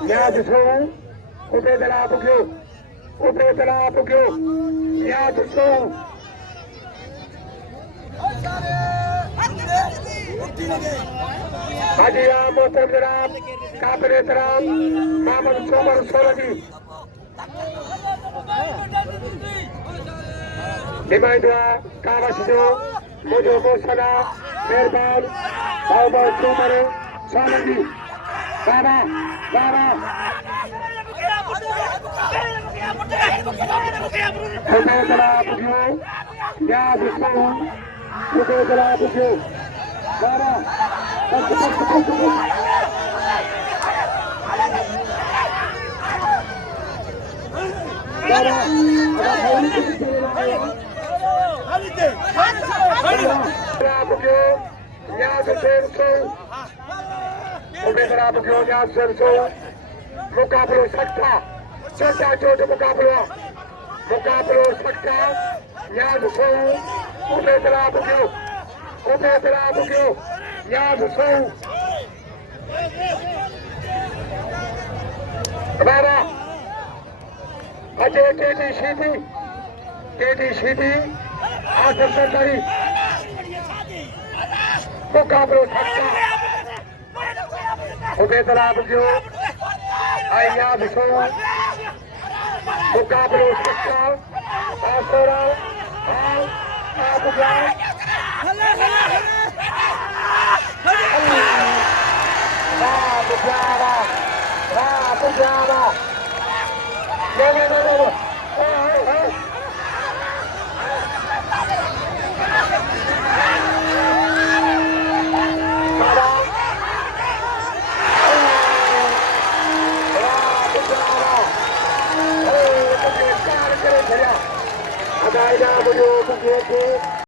Niaz Sohoo, Ubedullah Bughio, Ubedullah Bughio, Niaz Sohoo. Hajiya Mohtaram Janab, Kabil Ehtaram, Mohammad Somar Solagi. Nimaida Kawashido, Mojo Mosana, Mehrban, Mohammad Somar Solagi. Baba, Baba. Ubedullah Bughio, Niaz Sohoo, Ubedullah Bughio. Baba. Ubedullah Bughio, Niaz Sohoo, मुकाबलो सकता, छोटा छोटा मुकाबलो सकता, Niaz Sohoo, Ubedullah Bughio, Ubedullah Bughio, Niaz Sohoo. Baba, Ajay Tedi Shidi, Asaf Sardari, मुकाबलो सकता, Ubedullah Bughio, Niaz Sohoo, मुकाबलो सकता, Asura, Abuja. Ada mudah